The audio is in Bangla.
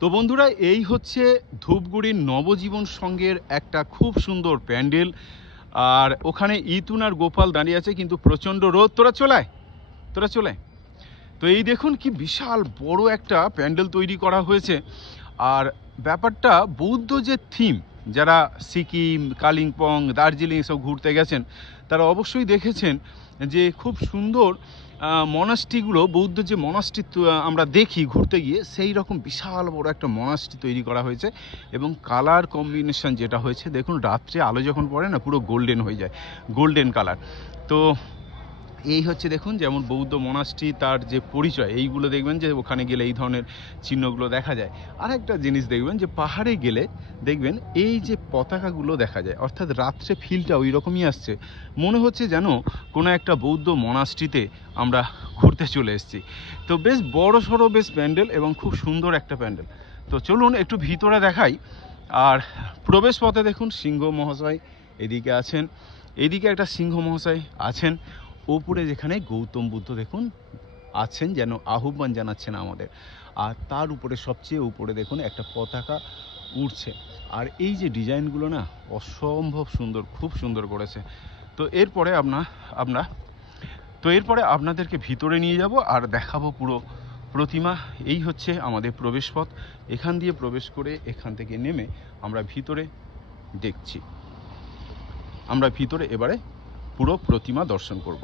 তো বন্ধুরা, এই হচ্ছে ধূপগুড়ির নবজীবন সংঘের একটা খুব সুন্দর প্যান্ডেল। আর ওখানে ইতুন আর গোপাল দাঁড়িয়ে আছে, কিন্তু প্রচণ্ড রোদ। তোরা চলে। তো এই দেখুন কি বিশাল বড় একটা প্যান্ডেল তৈরি করা হয়েছে। আর ব্যাপারটা বৌদ্ধ যে থিম, যারা সিকিম, কালিম্পং, দার্জিলিং সব ঘুরতে গেছেন তারা অবশ্যই দেখেছেন যে খুব সুন্দর মনাস্ট্রিগুলো, বৌদ্ধ যে মনাস্ট্রি আমরা দেখি ঘুরতে গিয়ে, সেই রকম বিশাল বড় একটা মনাস্ট্রি তৈরি করা হয়েছে। এবং কালার কম্বিনেশন যেটা হয়েছে দেখুন, রাত্রে আলো যখন পড়ে না, পুরো গোল্ডেন হয়ে যায়, গোল্ডেন কালার। তো এই হচ্ছে দেখুন, যেমন বৌদ্ধ মনাস্ট্রি, তার যে পরিচয়, এইগুলো দেখবেন যে ওখানে গেলে এই ধরনের চিহ্নগুলো দেখা যায়। আর একটা জিনিস দেখবেন যে পাহাড়ে গেলে দেখবেন এই যে পতাকাগুলো দেখা যায়, অর্থাৎ রাত্রে ফিলটা ওই রকমই আসছে, মনে হচ্ছে যেন কোনো একটা বৌদ্ধ মনাস্ট্রিতে আমরা ঘুরতে চলে এসেছি। তো বেশ বড় সড়ো বেশ প্যান্ডেল এবং খুব সুন্দর একটা প্যান্ডেল। তো চলুন একটু ভিতরে দেখাই। আর প্রবেশ পথে দেখুন সিংহ মহাশয় এদিকে আছেন, এদিকে একটা সিংহ মহাশয় আছেন, ওপরে যেখানে গৌতম বুদ্ধ দেখুন আছেন, যেন আহ্বান জানাচ্ছেন আমাদের। আর তার উপরে সবচেয়ে উপরে দেখুন একটা পতাকা উড়ছে। আর এই যে ডিজাইনগুলো না, অসম্ভব সুন্দর, খুব সুন্দর করেছে। তো এরপরে আমরা এরপরে আপনাদেরকে ভিতরে নিয়ে যাব আর দেখাবো পুরো প্রতিমা। এই হচ্ছে আমাদের প্রবেশপথ। এখান দিয়ে প্রবেশ করে এখান থেকে নেমে আমরা ভিতরে দেখছি, আমরা ভিতরে এবারে পুরো প্রতিমা দর্শন করব।